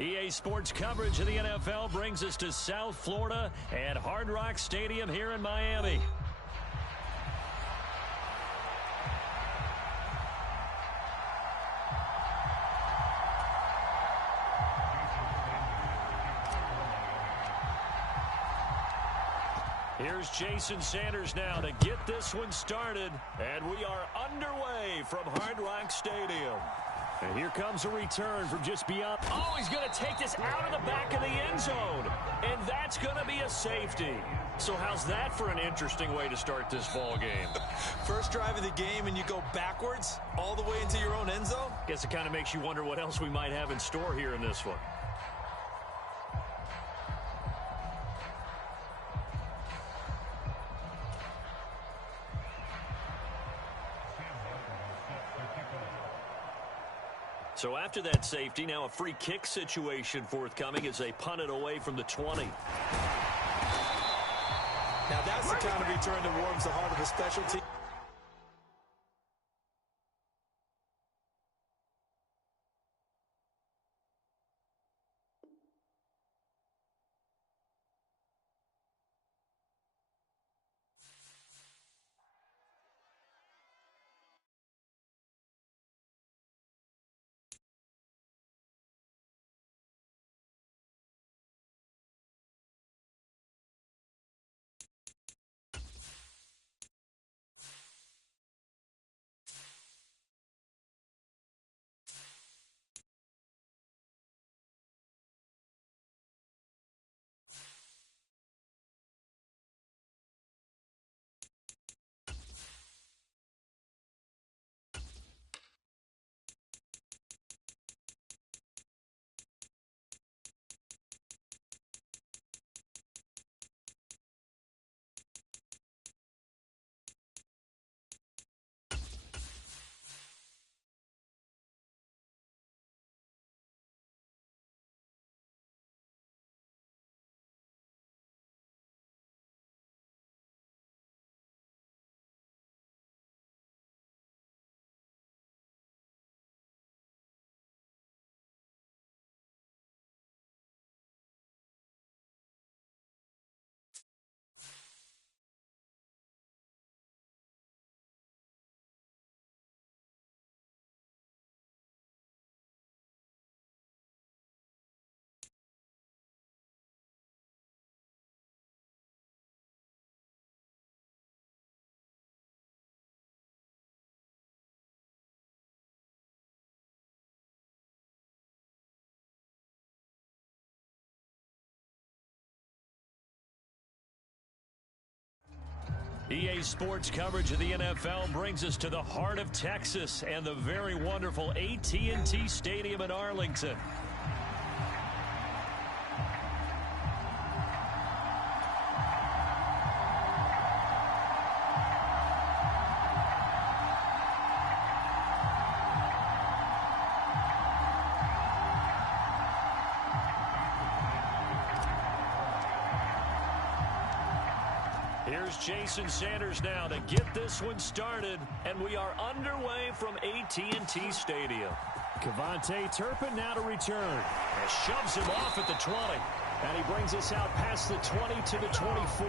EA Sports coverage of the NFL brings us to South Florida at Hard Rock Stadium here in Miami. Here's Jason Sanders now to get this one started, and we are underway from Hard Rock Stadium. And here comes a return from just beyond. Oh, he's going to take this out of the back of the end zone. And that's going to be a safety. So how's that for an interesting way to start this ball game? First drive of the game and you go backwards all the way into your own end zone? Guess it kind of makes you wonder what else we might have in store here in this one. So after that safety, now a free kick situation forthcoming as they punt it away from the 20. Now that's the kind of return that warms the heart of a special team. EA Sports coverage of the NFL brings us to the heart of Texas and the very wonderful AT&T Stadium in Arlington. Here's Jason Sanders now to get this one started, and we are underway from AT&T Stadium. Cavante Turpin now to return. And shoves him off at the 20. And he brings us out past the 20 to the 24.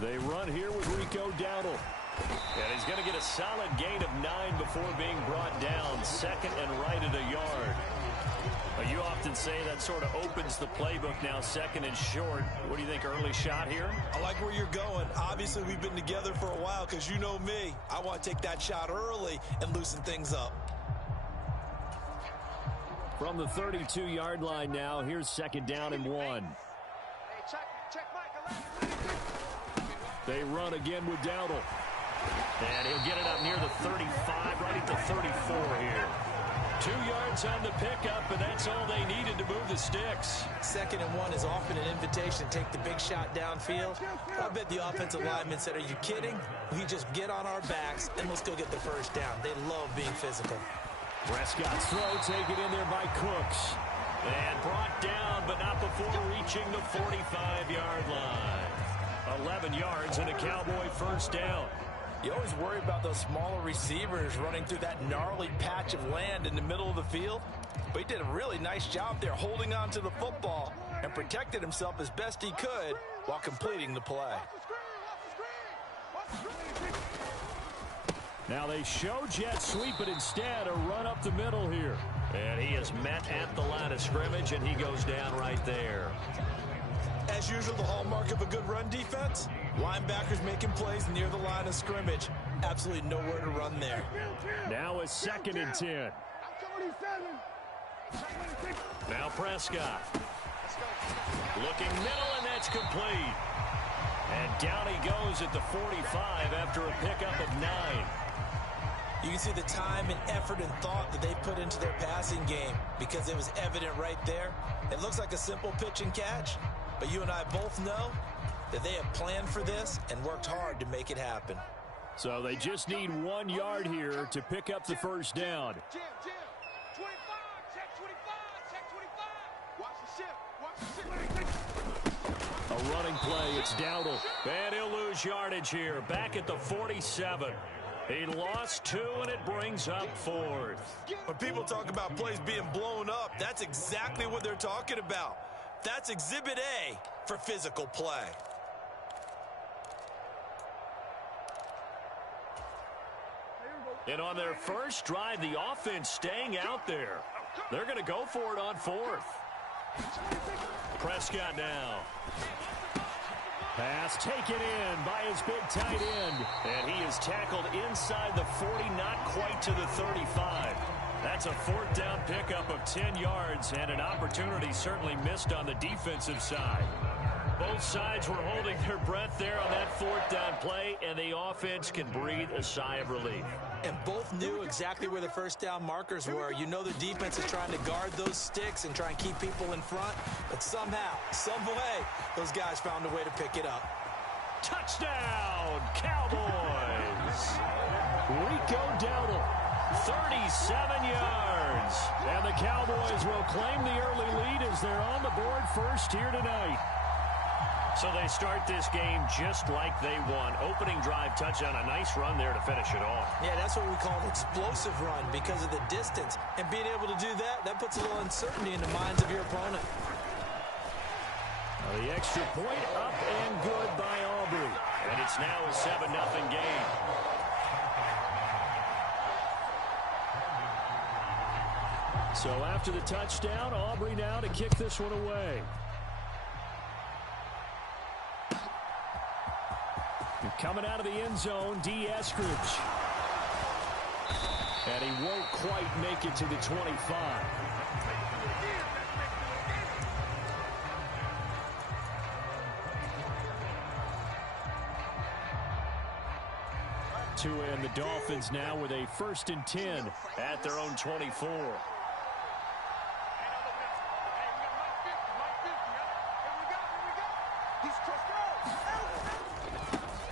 They run here with Rico Dowdle. And he's going to get a solid gain of 9 before being brought down. Second and right at a yard. You often say that sort of opens the playbook now, second and short. What do you think, early shot here? I like where you're going. Obviously, we've been together for a while because you know me. I want to take that shot early and loosen things up. From the 32-yard line now, here's second down and 1. They run again with Dowdle. And he'll get it up near the 35, right at the 34 here. 2 yards on the pickup, and that's all they needed to move the sticks. Second and 1 is often an invitation to take the big shot downfield. I bet the offensive lineman said, are you kidding? We just get on our backs, and let's go get the first down. They love being physical. Prescott's throw taken in there by Cooks. And brought down, but not before reaching the 45-yard line. 11 yards and a Cowboy first down. You always worry about those smaller receivers running through that gnarly patch of land in the middle of the field. But he did a really nice job there holding on to the football and protected himself as best he could while completing the play. Now they show jet sweep, but instead a run up the middle here. And he is met at the line of scrimmage, and he goes down right there. As usual, the hallmark of a good run defense, linebackers making plays near the line of scrimmage. Absolutely nowhere to run there. Now a 2nd and 10. Now Prescott. Looking middle, and that's complete. And down he goes at the 45 after a pickup of 9. You can see the time and effort and thought that they put into their passing game because it was evident right there. It looks like a simple pitch and catch, but you and I both know that they have planned for this and worked hard to make it happen. So they just need 1 yard here to pick up the first down. Jim, 25, check 25, check 25. Watch the ship, watch the ship. A running play, it's Dowdle. And he'll lose yardage here, back at the 47. He lost 2, and it brings up 4th. When people talk about plays being blown up, that's exactly what they're talking about. That's Exhibit A for physical play. And on their first drive, the offense staying out there. They're going to go for it on 4th. Prescott now. Pass taken in by his big tight end. And he is tackled inside the 40, not quite to the 35. That's a 4th down pickup of 10 yards, and an opportunity certainly missed on the defensive side. Both sides were holding their breath there on that 4th down play, and the offense can breathe a sigh of relief. And both knew exactly where the first down markers were. You know the defense is trying to guard those sticks and try and keep people in front. But somehow, some way, those guys found a way to pick it up. Touchdown, Cowboys! Rico Dowdle, 37 yards. And the Cowboys will claim the early lead as they're on the board first here tonight. So they start this game just like they won. Opening drive touchdown, a nice run there to finish it off. Yeah, that's what we call an explosive run because of the distance. And being able to do that, that puts a little uncertainty in the minds of your opponent. The extra point up and good by Aubrey. And it's now a 7-0 game. So after the touchdown, Aubrey now to kick this one away. Coming out of the end zone, D. Eskridge. And he won't quite make it to the 25. And the Dolphins now with a 1st and 10 at their own 24.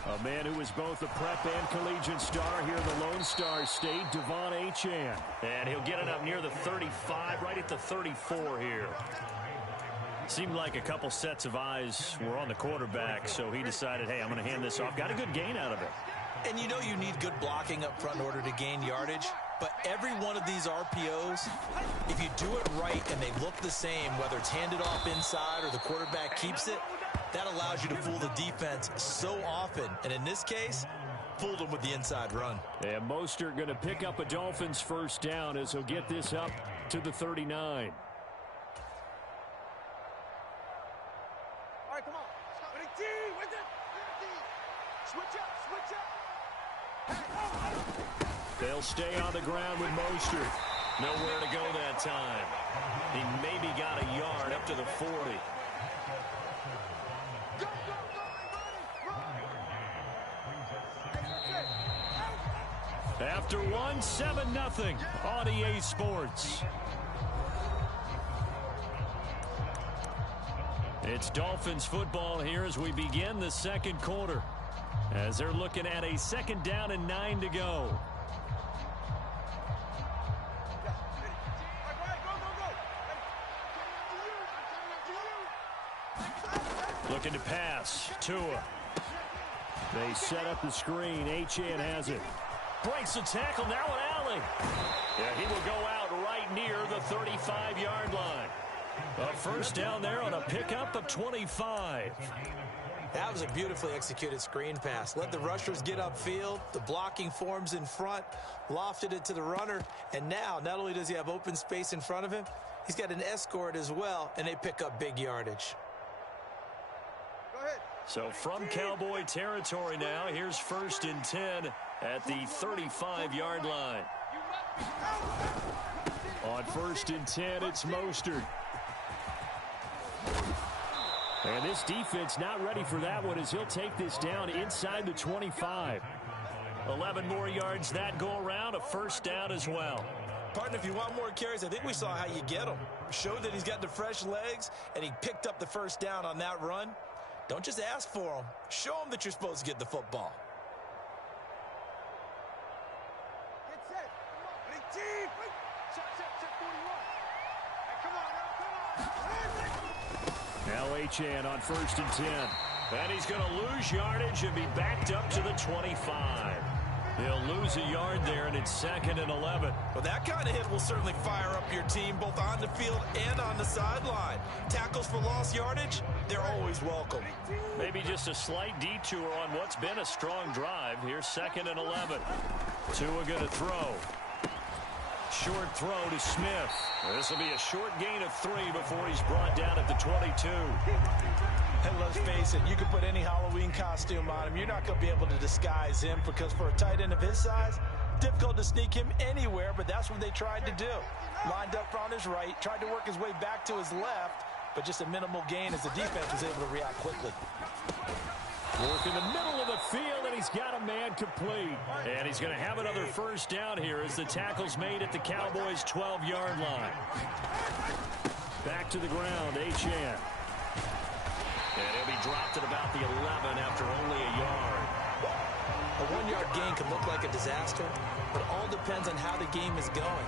A man who is both a prep and collegiate star here in the Lone Star State, Devon Achane. And he'll get it up near the 35, right at the 34 here. Seemed like a couple sets of eyes were on the quarterback, so he decided, hey, I'm going to hand this off. Got a good gain out of it. And you know you need good blocking up front in order to gain yardage. But every one of these RPOs, if you do it right and they look the same, whether it's handed off inside or the quarterback keeps it, that allows you to fool the defense so often. And in this case, fooled them with the inside run. And Mostert going to pick up a Dolphins first down as he'll get this up to the 39. All right, come on. With it. Switch up, They'll stay on the ground with Mostert. Nowhere to go that time. He maybe got a yard up to the 40. After one, 7-0 on EA Sports. It's Dolphins football here as we begin the second quarter. As they're looking at a 2nd down and 9 to go. Looking to pass. Tua. They set up the screen. Achane has it. Breaks the tackle. Now an alley. Yeah, he will go out right near the 35-yard line. A first down there on a pickup of 25. That was a beautifully executed screen pass. Let the rushers get upfield. The blocking forms in front. Lofted it to the runner. And now, not only does he have open space in front of him, he's got an escort as well, and they pick up big yardage. Go ahead. So from Cowboy territory now, here's 1st and 10 at the 35-yard line. On 1st and 10, it's Mostert. And this defense not ready for that one as he'll take this down inside the 25. 11 more yards that go around, a first down as well. Partner, if you want more carries, I think we saw how you get them. Showed that he's got the fresh legs, and he picked up the first down on that run. Don't just ask for them. Show them that you're supposed to get the football. Get set. Come on. Team. Check 41. Hey, come on now. Come on. Now Achane on 1st and 10. And he's going to lose yardage and be backed up to the 25. He'll lose a yard there, and it's 2nd and 11. Well, that kind of hit will certainly fire up your team both on the field and on the sideline. Tackles for lost yardage, they're always welcome. Maybe just a slight detour on what's been a strong drive. Here's 2nd and 11. Tua going to throw. Short throw to Smith. This will be a short gain of 3 before he's brought down at the 22. And let's face it, you can put any Halloween costume on him. You're not going to be able to disguise him because for a tight end of his size, difficult to sneak him anywhere, but that's what they tried to do. Lined up on his right, tried to work his way back to his left, but just a minimal gain as the defense was able to react quickly. Work in the middle of the field, and he's got a man complete. And he's going to have another first down here as the tackle's made at the Cowboys' 12-yard line. Back to the ground, Achane. And he'll be dropped at about the 11 after only a yard. A 1-yard gain can look like a disaster, but it all depends on how the game is going.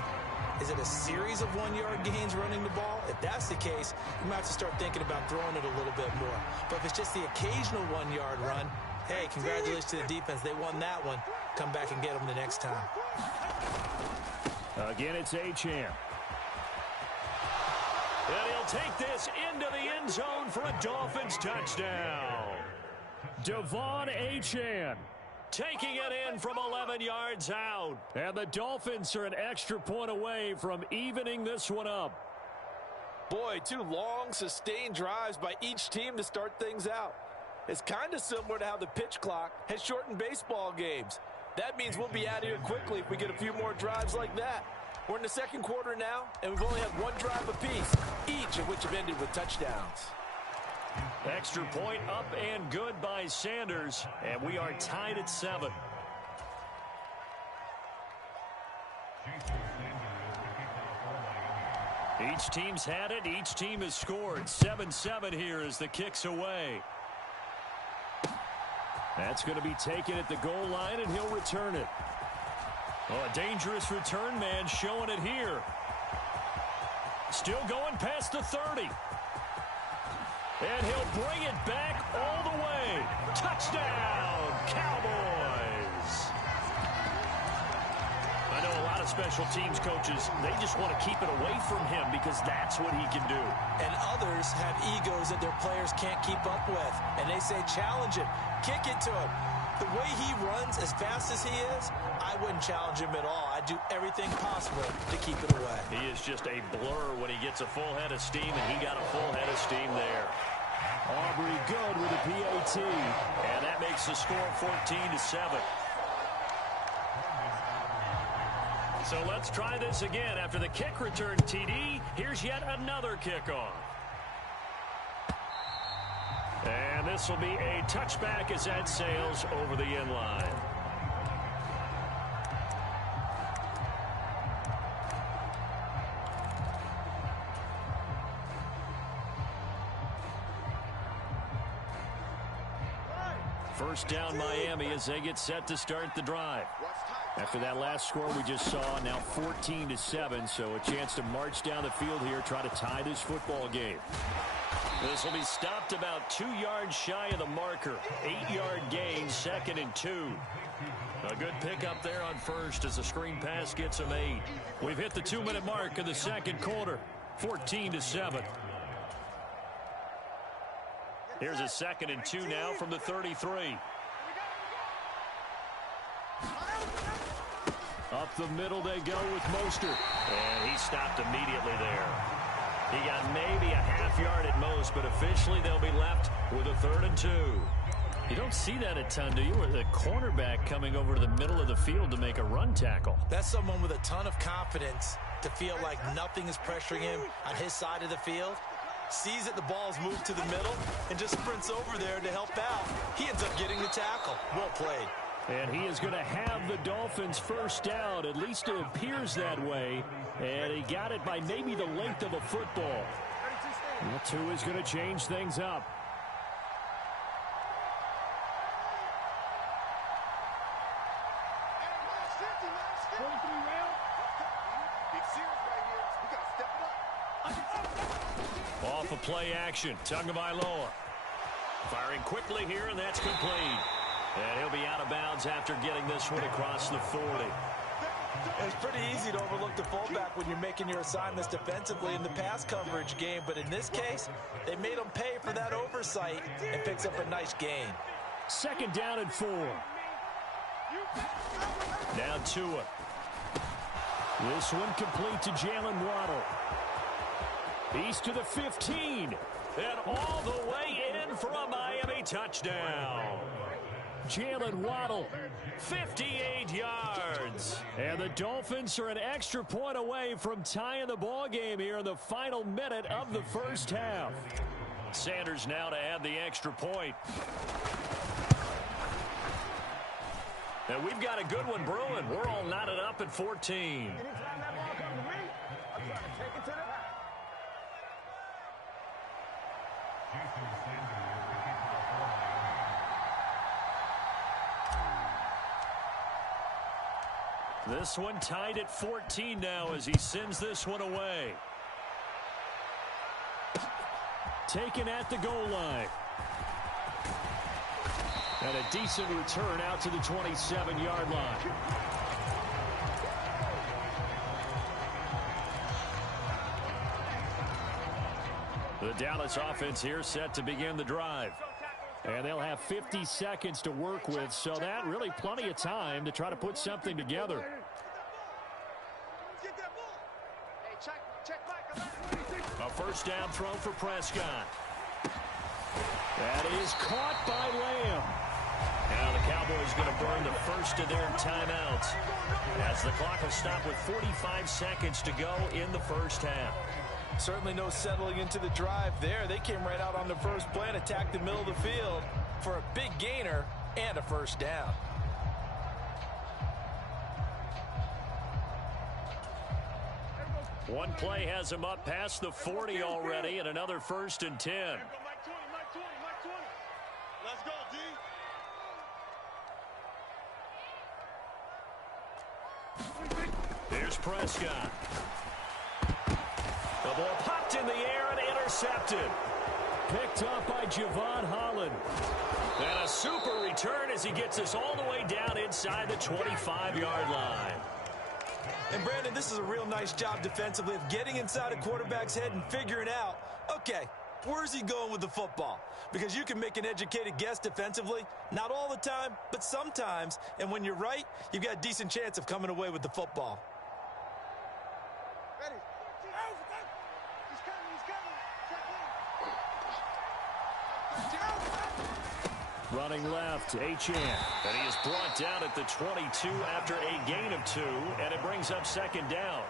Is it a series of 1-yard gains running the ball? If that's the case, you might have to start thinking about throwing it a little bit more. But if it's just the occasional 1-yard run, hey, congratulations to the defense. They won that one. Come back and get them the next time. Again, it's Achane. And he'll take this into the end zone for a Dolphins touchdown. Devon Achane taking it in from 11 yards out. And the Dolphins are an extra point away from evening this one up. Boy, 2 long, sustained drives by each team to start things out. It's kind of similar to how the pitch clock has shortened baseball games. That means we'll be out of here quickly if we get a few more drives like that. We're in the 2nd quarter now, and we've only had 1 drive apiece, each of which have ended with touchdowns. Extra point up and good by Sanders, and we are tied at 7. Each team's had it. Each team has scored. 7-7 here as the kick's away. That's going to be taken at the goal line, and he'll return it. Oh, a dangerous return man showing it here. Still going past the 30. And he'll bring it back all the way. Touchdown, Cowboys. I know a lot of special teams coaches, they just want to keep it away from him because that's what he can do. And others have egos that their players can't keep up with. And they say, challenge him, kick it to him. The way he runs as fast as he is, I wouldn't challenge him at all. I'd do everything possible to keep it away. He is just a blur when he gets a full head of steam, and he got a full head of steam there. Aubrey good with a PAT, and that makes the score 14-7. So let's try this again. After the kick return TD, here's yet another kickoff. And this will be a touchback as that sails over the end line. First down Miami as they get set to start the drive. After that last score we just saw, now 14-7, so a chance to march down the field here, try to tie this football game. This will be stopped about 2 yards shy of the marker. 8-yard gain, 2nd and 2. A good pickup there on first as the screen pass gets him 8. We've hit the 2-minute mark of the second quarter. 14-7. Here's a 2nd and 2 now from the 33. Up the middle they go with Mostert. And he stopped immediately there. He got maybe a half yard at most, but officially they'll be left with a 3rd and 2. You don't see that a ton, do you? Or the cornerback coming over to the middle of the field to make a run tackle. That's someone with a ton of confidence to feel like nothing is pressuring him on his side of the field. Sees that the ball's moved to the middle and just sprints over there to help out. He ends up getting the tackle. Well played. And he is going to have the Dolphins first down. At least it appears that way. And he got it by maybe the length of a football. That too is going to change things up. Off of play action. Tagovailoa firing quickly here, and that's complete. And he'll be out of bounds after getting this one across the 40. It's pretty easy to overlook the fullback when you're making your assignments defensively in the pass coverage game. But in this case, they made him pay for that oversight and picks up a nice gain. 2nd down and 4. Now Tua. This one complete to Jalen Waddle. He's to the 15. And all the way in for a Miami touchdown. Jalen Waddle, 58 yards. And the Dolphins are an extra point away from tying the ball game here in the final minute of the first half. Sanders now to add the extra point. And we've got a good one brewing. We're all knotted up at 14. This one tied at 14 now as he sends this one away. Taken at the goal line. And a decent return out to the 27-yard line. The Dallas offense here set to begin the drive. And they'll have 50 seconds to work with, so that really plenty of time to try to put something together. A first down throw for Prescott. That is caught by Lamb. Now the Cowboys going to burn the first of their timeouts as the clock will stop with 45 seconds to go in the first half. Certainly no settling into the drive there. They came right out on the first play and attacked the middle of the field for a big gainer and a first down. One play has him up past the 40 already, and another 1st and 10. Let's go, D. Here's Prescott. The ball popped in the air and intercepted. Picked up by Javon Holland. And a super return as he gets us all the way down inside the 25-yard line. And Brandon, this is a real nice job defensively of getting inside a quarterback's head and figuring out, okay, where's he going with the football? Because you can make an educated guess defensively, not all the time, but sometimes. And when you're right, you've got a decent chance of coming away with the football. Ready. He's coming. Running left, Achane. And he is brought down at the 22 after a gain of 2, and it brings up 2nd down.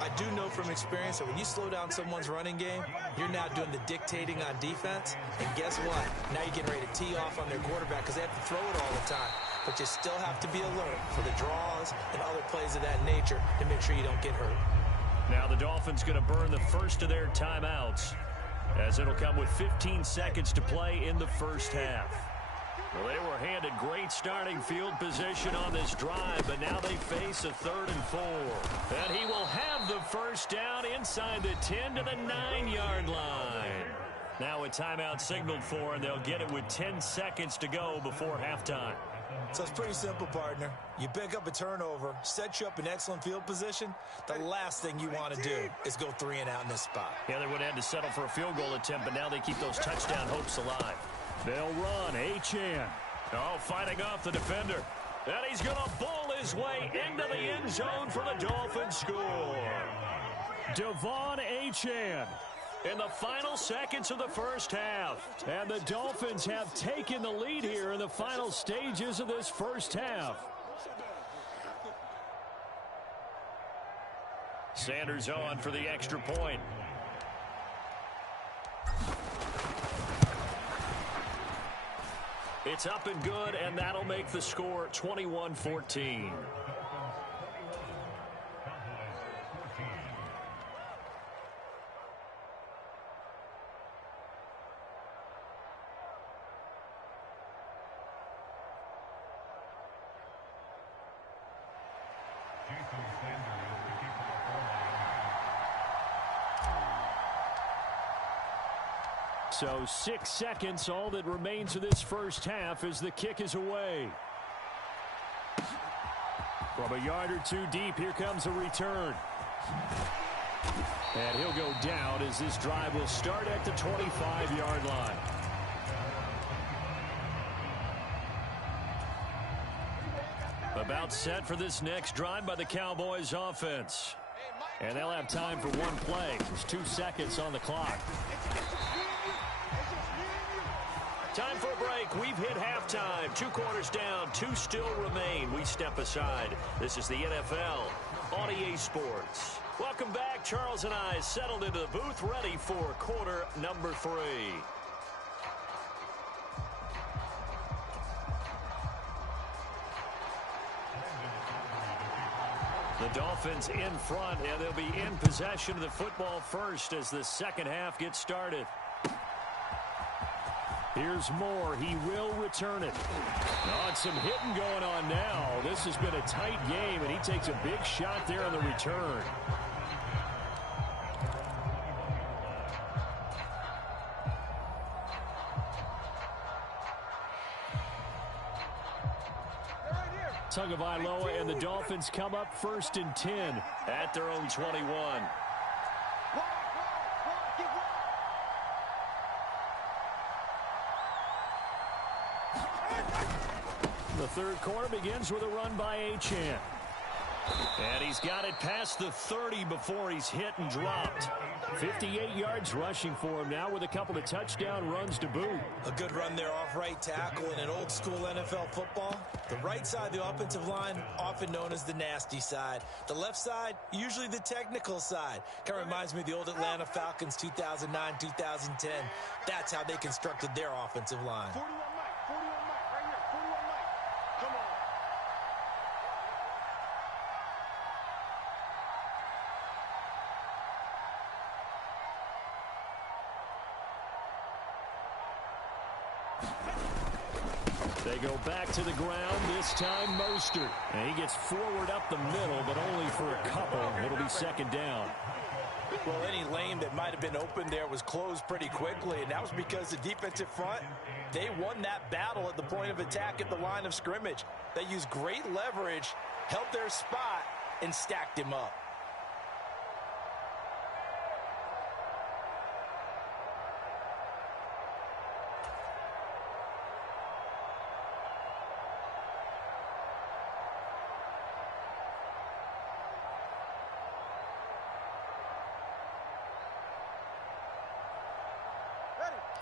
I do know from experience that when you slow down someone's running game, you're now doing the dictating on defense. And guess what? Now you're getting ready to tee off on their quarterback because they have to throw it all the time. But you still have to be alert for the draws and other plays of that nature to make sure you don't get hurt. Now the Dolphins going to burn the first of their timeouts, as it'll come with 15 seconds to play in the first half. Well, they were handed great starting field position on this drive, but now they face a 3rd and 4. And he will have the first down inside the 10 to the 9-yard line. Now a timeout signaled for, and they'll get it with 10 seconds to go before halftime. So it's pretty simple, partner. You pick up a turnover, set you up in excellent field position. The last thing you want to do is go 3 and out in this spot. Yeah, they would have had to settle for a field goal attempt, but now they keep those touchdown hopes alive. They'll run. Achane. Oh, fighting off the defender. And he's going to bull his way into the end zone for the Dolphins score. Devon Achane in the final seconds of the first half. And the Dolphins have taken the lead here in the final stages of this first half. Sanders on for the extra point. It's up and good, and that'll make the score 21-14. So 6 seconds, all that remains of this first half as the kick is away. From a yard or two deep, here comes a return. And he'll go down as this drive will start at the 25-yard line. About set for this next drive by the Cowboys offense. And they'll have time for one play. There's 2 seconds on the clock. Time for a break. We've hit halftime. 2 quarters down. 2 still remain. We step aside. This is the NFL on EA Sports. Welcome back. Charles and I settled into the booth, ready for quarter number 3. The Dolphins in front, and they'll be in possession of the football first as the second half gets started. Here's Moore. He will return it. Oh, and some hitting going on now. This has been a tight game, and he takes a big shot there on the return. Tagovailoa and the Dolphins come up 1st and 10 at their own 21. The third quarter begins with a run by Achane. And he's got it past the 30 before he's hit and dropped. 58 yards rushing for him now with a couple of touchdown runs to boot. A good run there off right tackle in an old school NFL football. The right side of the offensive line, often known as the nasty side. The left side, usually the technical side. Kind of reminds me of the old Atlanta Falcons 2009, 2010. That's how they constructed their offensive line. 41 Mike, right here, 41 Mike. Come on. They go back to the ground, this time Mostert. And he gets forward up the middle, but only for a couple. It'll be second down. Well, any lane that might have been open there was closed pretty quickly, and that was because the defensive front, they won that battle at the point of attack at the line of scrimmage. They used great leverage, held their spot, and stacked him up.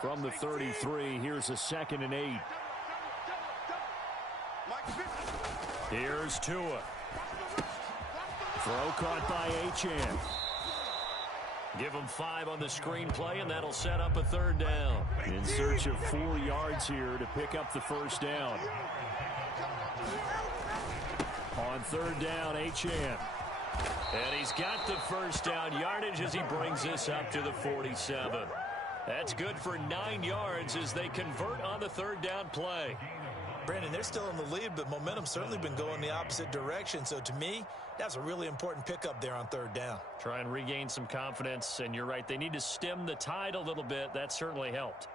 From the 33, here's a 2nd and 8. Here's Tua. Throw caught by Achane. Give him 5 on the screenplay, and that'll set up a 3rd down. In search of 4 yards here to pick up the 1st down. On 3rd down, Achane. And he's got the 1st down yardage as he brings this up to the 47. That's good for 9 yards as they convert on the 3rd down play. Brandon, they're still in the lead, but momentum's certainly been going the opposite direction. So to me, that's a really important pickup there on third down. Try and regain some confidence, and you're right. They need to stem the tide a little bit. That certainly helped.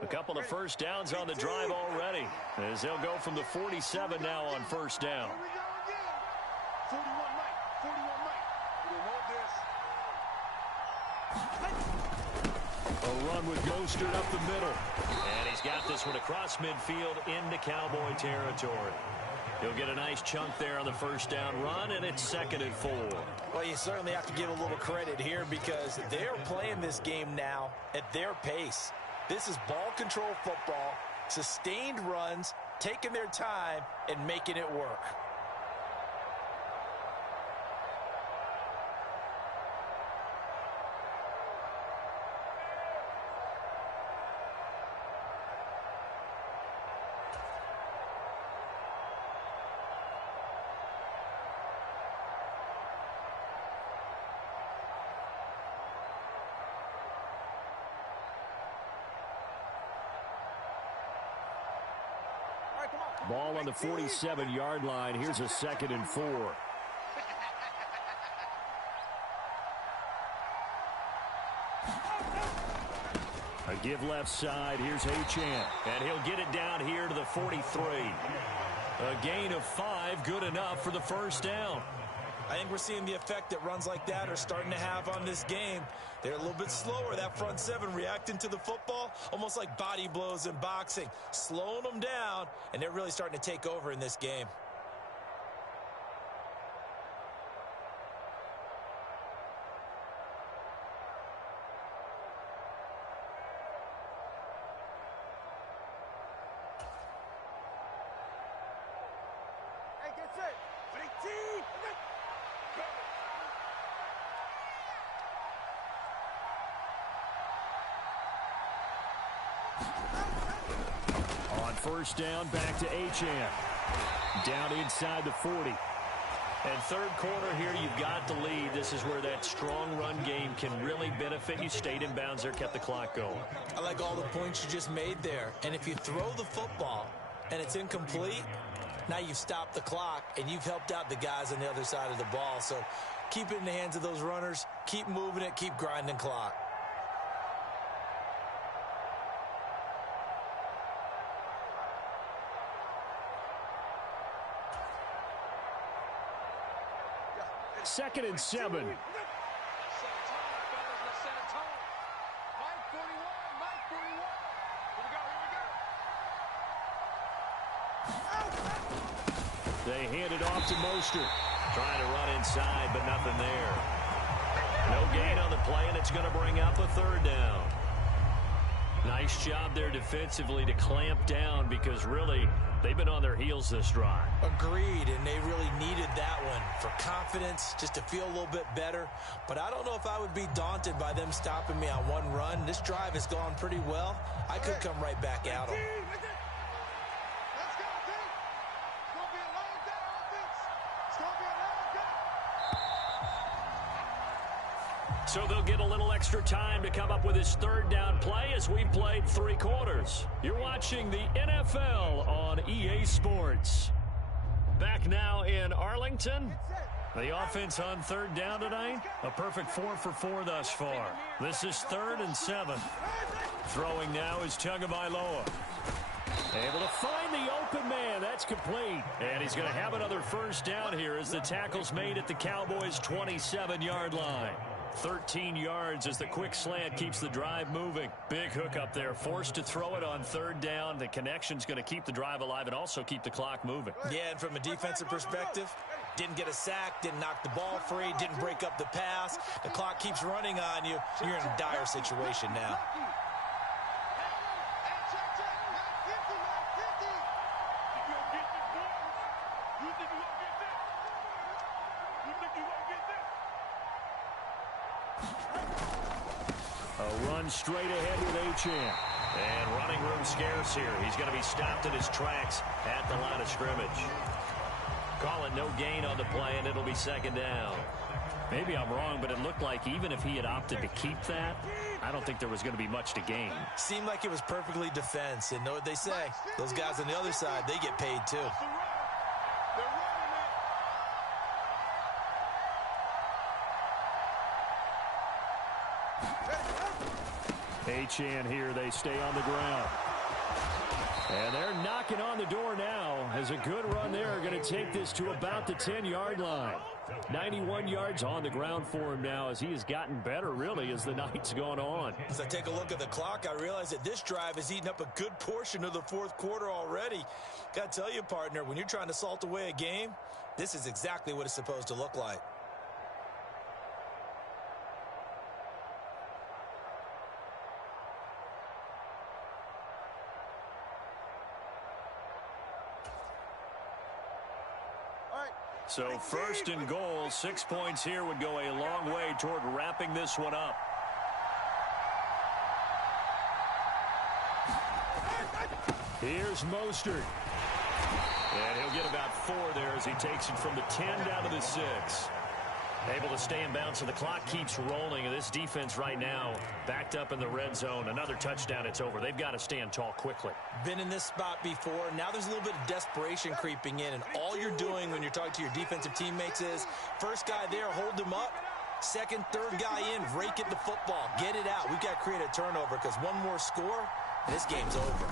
A couple of first downs on the drive already, as they'll go from the 47 now on first down. 41 Mike. 41 Mike. We want this. A run with Mostert up the middle. And he's got this one across midfield into Cowboy territory. He'll get a nice chunk there on the first down run, and it's 2nd and 4. Well, you certainly have to give a little credit here because they're playing this game now at their pace. This is ball control football, sustained runs, taking their time, and making it work. Ball on the 47-yard line. Here's a 2nd and 4. A give left side. Here's Achane. And he'll get it down here to the 43. A gain of 5, good enough for the first down. I think we're seeing the effect that runs like that are starting to have on this game. They're a little bit slower, that front seven reacting to the football, almost like body blows in boxing, slowing them down, and they're really starting to take over in this game. Hey, get set. 18. On first down, back to Achane. Down inside the 40. And third quarter here, you've got the lead. This is where that strong run game can really benefit you. Stayed in bounds there, kept the clock going. I like all the points you just made there. And if you throw the football and it's incomplete, now you've stopped the clock and you've helped out the guys on the other side of the ball. So keep it in the hands of those runners. Keep moving it. Keep grinding clock. Second and 7. Set a tone, fellas. Let's set a tone. Mike 41. Mike 41. Here we go. They hand it off to Mostert. Trying to run inside, but nothing there. No gain on the play, and it's going to bring up a third down. Nice job there defensively to clamp down because really they've been on their heels this drive. Agreed, and they really needed that one for confidence, just to feel a little bit better. But I don't know if I would be daunted by them stopping me on one run. This drive has gone pretty well. I could come right back at them. Let's go, team. It's going to be a long day offense. It's going to be a long day. So they'll get a little extra time to come up with his third down play as we played 3 quarters. You're watching the NFL on EA Sports. Back now in Arlington. The offense on third down tonight, a perfect 4 for 4 thus far. This is 3rd and 7. Throwing now is Tagovailoa. Able to find the open man. That's complete. And he's going to have another first down here as the tackle's made at the Cowboys' 27-yard line. 13 yards as the quick slant keeps the drive moving. Big hook up there. Forced to throw it on third down. The connection's going to keep the drive alive and also keep the clock moving. Yeah, and from a defensive perspective, didn't get a sack, didn't knock the ball free, didn't break up the pass. The clock keeps running on you. You're in a dire situation now. A run straight ahead with Achane. And running room scarce here. He's going to be stopped in his tracks at the line of scrimmage. Calling no gain on the play, and it'll be second down. Maybe I'm wrong, but it looked like even if he had opted to keep that, I don't think there was going to be much to gain. Seemed like it was perfectly defense. And know what they say? Those guys on the other side, they get paid too. Achane here, they stay on the ground. And they're knocking on the door now as a good run there. Going to take this to about the 10-yard line. 91 yards on the ground for him now as he has gotten better, really, as the night's gone on. As I take a look at the clock, I realize that this drive has eaten up a good portion of the fourth quarter already. Got to tell you, partner, when you're trying to salt away a game, this is exactly what it's supposed to look like. So first and goal, 6 points here would go a long way toward wrapping this one up. Here's Mostert. And he'll get about 4 there as he takes it from the 10 down to the 6. Able to stay in bounds, so the clock keeps rolling. And this defense right now backed up in the red zone. Another touchdown, it's over. They've got to stand tall quickly. Been in this spot before. Now there's a little bit of desperation creeping in. And all you're doing when you're talking to your defensive teammates is, first guy there, hold him up. Second, third guy in, rake it the football. Get it out. We've got to create a turnover because one more score, and this game's over.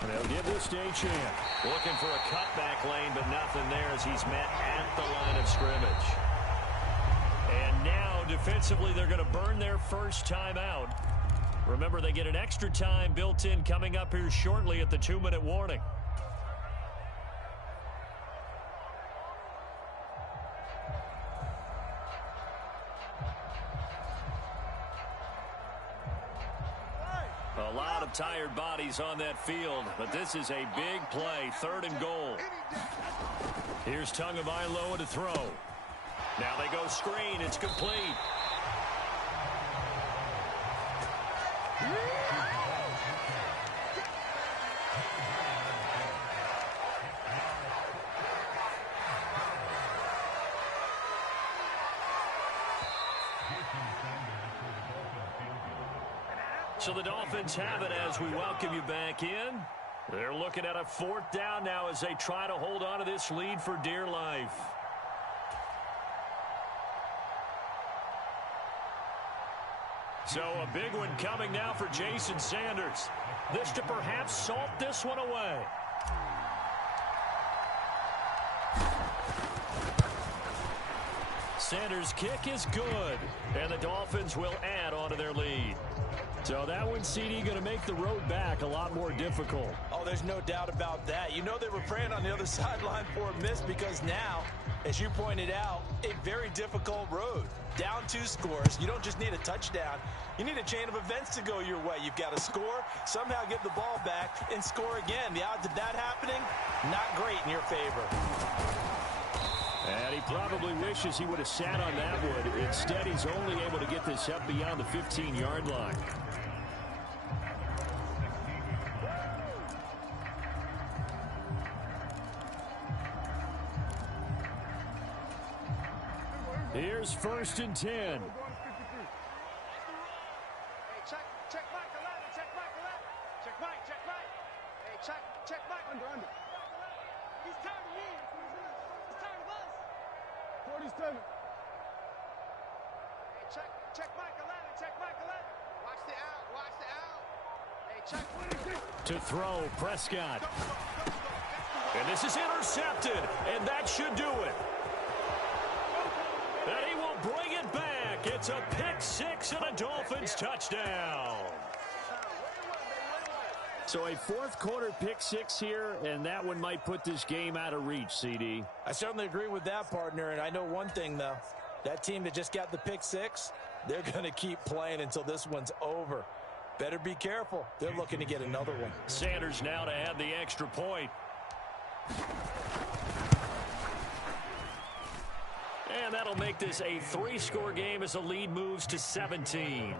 And they'll give this to Achane. Looking for a cutback lane, but nothing there as he's met at the line of scrimmage. And now, defensively, they're going to burn their first time out. Remember, they get an extra time built in coming up here shortly at the 2-minute warning. A lot of tired bodies on that field, but this is a big play, 3rd and goal. Here's Tagovailoa to throw. Now they go screen. It's complete. So the Dolphins have it as we welcome you back in. They're looking at a 4th down now as they try to hold on to this lead for dear life. So a big one coming now for Jason Sanders. This to perhaps salt this one away. Sanders' kick is good, and the Dolphins will add on to their lead. So that one, CD, going to make the road back a lot more difficult. Oh, there's no doubt about that. You know they were praying on the other sideline for a miss because now, as you pointed out, a very difficult road. Down 2 scores. You don't just need a touchdown. You need a chain of events to go your way. You've got to score, somehow get the ball back, and score again. The odds of that happening, not great in your favor. And he probably wishes he would have sat on that one. Instead, he's only able to get this up beyond the 15-yard line. Here's 1st and 10. Hey, check Mike, 11, check Mike, 11. Check Mike, check Mike. Hey, check Mike. Under. He's tired of me. He's tired of us. 47. Hey, check Mike, 11, check Mike, 11. Watch the out. Hey, check. To throw, Prescott. And this is intercepted, and that should do it. And he will bring it back. It's a pick 6 and a Dolphins touchdown. So a 4th quarter pick 6 here, and that one might put this game out of reach, CD. I certainly agree with that, partner, and I know one thing, though. That team that just got the pick 6, they're going to keep playing until this one's over. Better be careful. They're looking to get another one. Sanders now to add the extra point. And that'll make this a 3-score game as the lead moves to 17.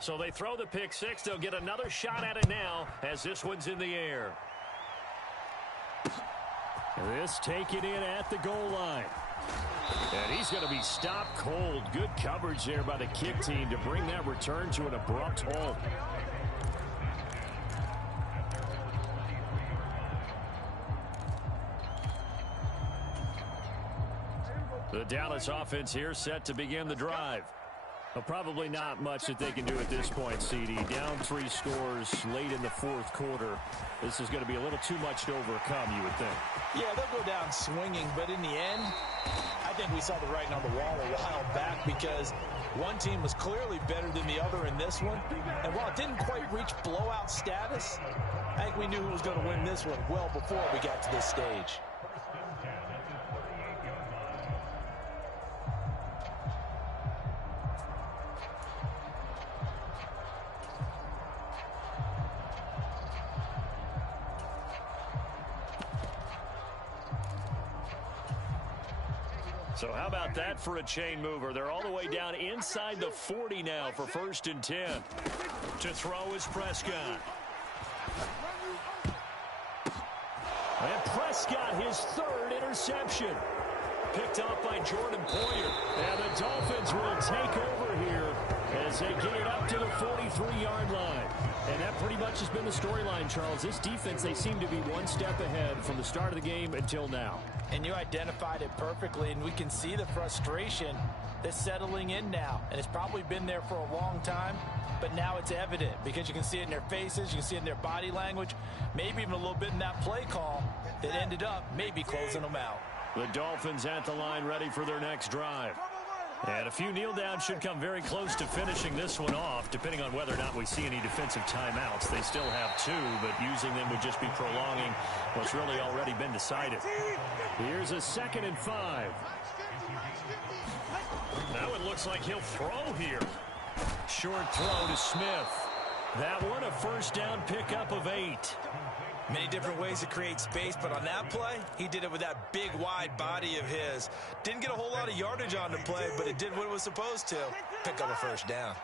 So they throw the pick six. They'll get another shot at it now as this one's in the air. This taken in at the goal line. And he's going to be stopped cold. Good coverage there by the kick team to bring that return to an abrupt halt. The Dallas offense here set to begin the drive. Well, probably not much that they can do at this point, CD. Down 3 scores late in the fourth quarter. This is going to be a little too much to overcome, you would think. Yeah, they'll go down swinging, but in the end, I think we saw the writing on the wall a while back because one team was clearly better than the other in this one. And while it didn't quite reach blowout status, I think we knew who was going to win this one well before we got to this stage. So how about that for a chain mover? They're all the way down inside the 40 now for 1st and 10. To throw is Prescott. And Prescott, his 3rd interception. Picked off by Jordan Poyer. And the Dolphins will take over here as they get it up to the 43-yard line. And that pretty much has been the storyline, Charles. This defense, they seem to be one step ahead from the start of the game until now. And you identified it perfectly, and we can see the frustration that's settling in now. And it's probably been there for a long time, but now it's evident because you can see it in their faces, you can see it in their body language, maybe even a little bit in that play call that ended up maybe closing them out. The Dolphins at the line ready for their next drive. And a few kneel downs should come very close to finishing this one off, depending on whether or not we see any defensive timeouts. They still have 2, but using them would just be prolonging what's really already been decided. Here's a 2nd and 5. Now it looks like he'll throw here. Short throw to Smith. That one a 1st down pickup of 8. Many different ways to create space, but on that play, he did it with that big, wide body of his. Didn't get a whole lot of yardage on the play, but it did what it was supposed to. Pick up a 1st down.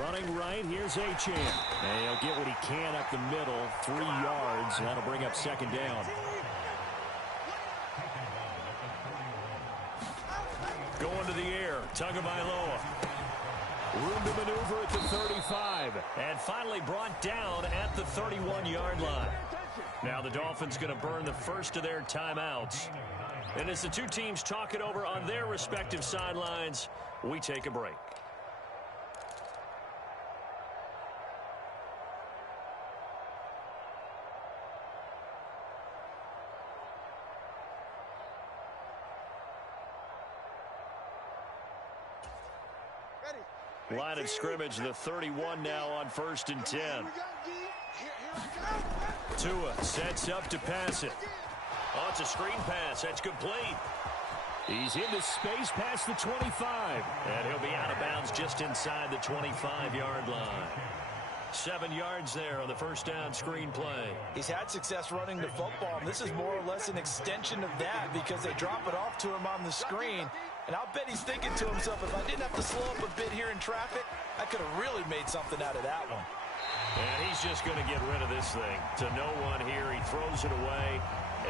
Running right, here's Achane. And he'll get what he can up the middle, 3 yards. That'll bring up 2nd down. Going to the air, Tagovailoa. Room to maneuver at the 35. And finally brought down at the 31-yard line. Now the Dolphins going to burn the first of their timeouts. And as the 2 teams talk it over on their respective sidelines, we take a break. Line of scrimmage, the 31 now on 1st and 10. Tua sets up to pass it. Oh, it's a screen pass. That's complete. He's into space past the 25. And he'll be out of bounds just inside the 25-yard line. 7 yards there on the 1st down screen play. He's had success running the football, and this is more or less an extension of that because they drop it off to him on the screen. And I'll bet he's thinking to himself, if I didn't have to slow up a bit here in traffic, I could have really made something out of that one. And he's just going to get rid of this thing. To no one here, he throws it away,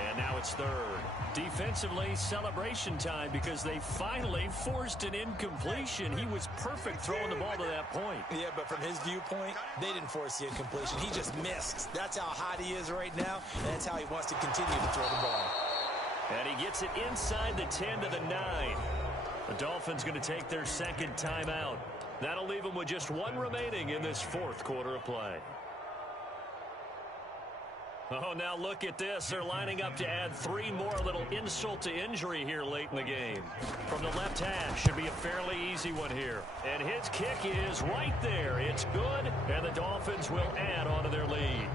and now it's 3rd. Defensively, celebration time because they finally forced an incompletion. He was perfect throwing the ball to that point. Yeah, but from his viewpoint, they didn't force the incompletion. He just missed. That's how hot he is right now, and that's how he wants to continue to throw the ball. And he gets it inside the 10 to the 9. The Dolphins going to take their 2nd timeout. That'll leave them with just 1 remaining in this 4th quarter of play. Oh, now look at this. They're lining up to add 3 more. A little insult to injury here late in the game. From the left hash, should be a fairly easy one here. And his kick is right there. It's good, and the Dolphins will add on to their lead.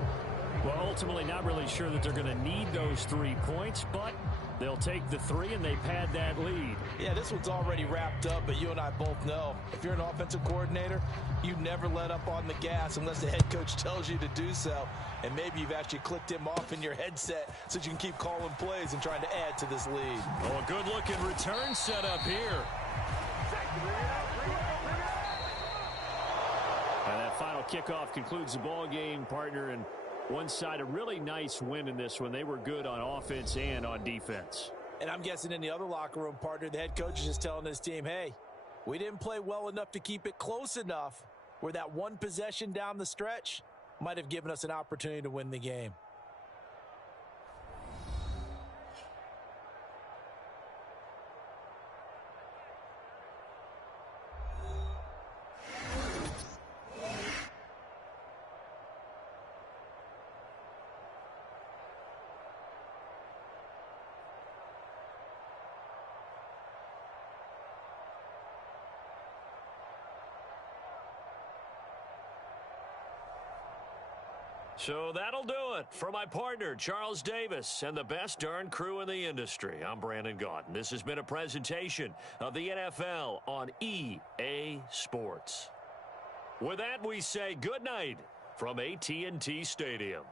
Well, ultimately, not really sure that they're going to need those 3 points, but they'll take the 3 and they pad that lead. Yeah, this one's already wrapped up, but you and I both know if you're an offensive coordinator, you never let up on the gas unless the head coach tells you to do so. And maybe you've actually clicked him off in your headset so you can keep calling plays and trying to add to this lead. Oh, a good-looking return set up here. Well, kickoff concludes the ball game, partner, and one side a really nice win in this one. They were good on offense and on defense. And I'm guessing in the other locker room, partner, the head coach is just telling this team, hey, we didn't play well enough to keep it close enough where that one possession down the stretch might have given us an opportunity to win the game. So that'll do it for my partner, Charles Davis, and the best darn crew in the industry. I'm Brandon Gaudin. This has been a presentation of the NFL on EA Sports. With that, we say good night from AT&T Stadium.